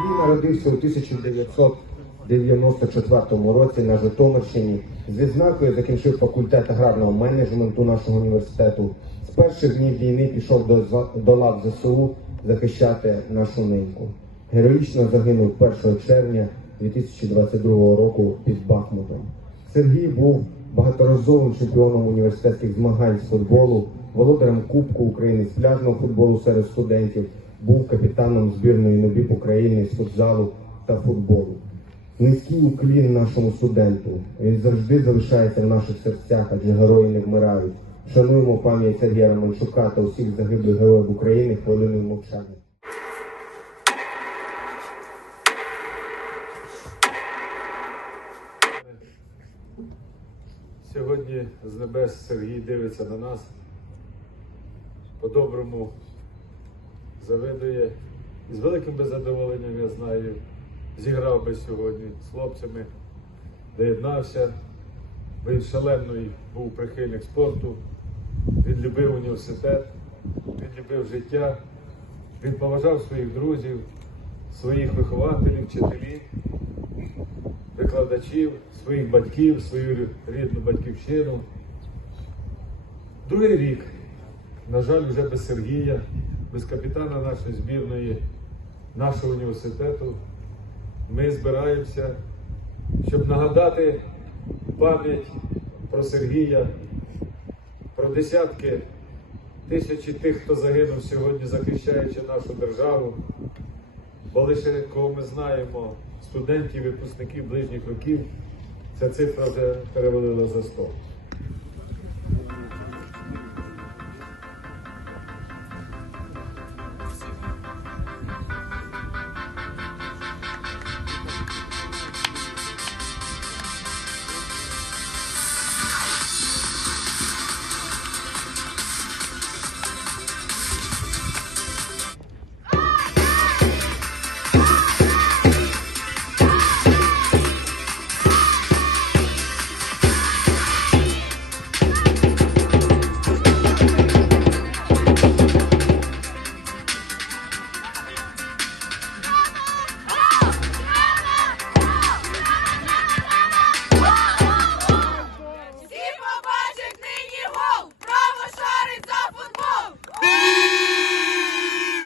Сергій народився у 1994 році на Житомирщині. З відзнакою закінчив факультет аграрного менеджменту нашого університету. З перших днів війни пішов до, до лав ЗСУ захищати нашу неньку. Героїчно загинув 1 червня 2022 року під Бахмутом. Сергій був багаторазовим чемпіоном університетських змагань з футболу, володарем Кубку України з пляжного футболу серед студентів, був капітаном збірної НОБІП України з футзалу та футболу. Низький уклін нашому студенту. Він завжди залишається в наших серцях, адже герої не вмирають. Шануємо пам'ять Сергія Романчука та усіх загиблих героїв України хвилиною мовчання. Сьогодні з небес Сергій дивиться на нас, по-доброму завидує. І з великим би задоволенням, я знаю, зіграв би сьогодні з хлопцями, доєднався. Він шалений був прихильник спорту, він любив університет, він любив життя, він поважав своїх друзів, своїх вихователів, вчителів викладачів, своїх батьків, свою рідну батьківщину. Другий рік, на жаль, вже без Сергія, без капітана нашої збірної, нашого університету. Ми збираємося, щоб нагадати пам'ять про Сергія, про десятки тисячі тих, хто загинув сьогодні, захищаючи нашу державу. Бо лише кого ми знаємо, студентів, випускників ближніх років, ця цифра вже перевалила за 100.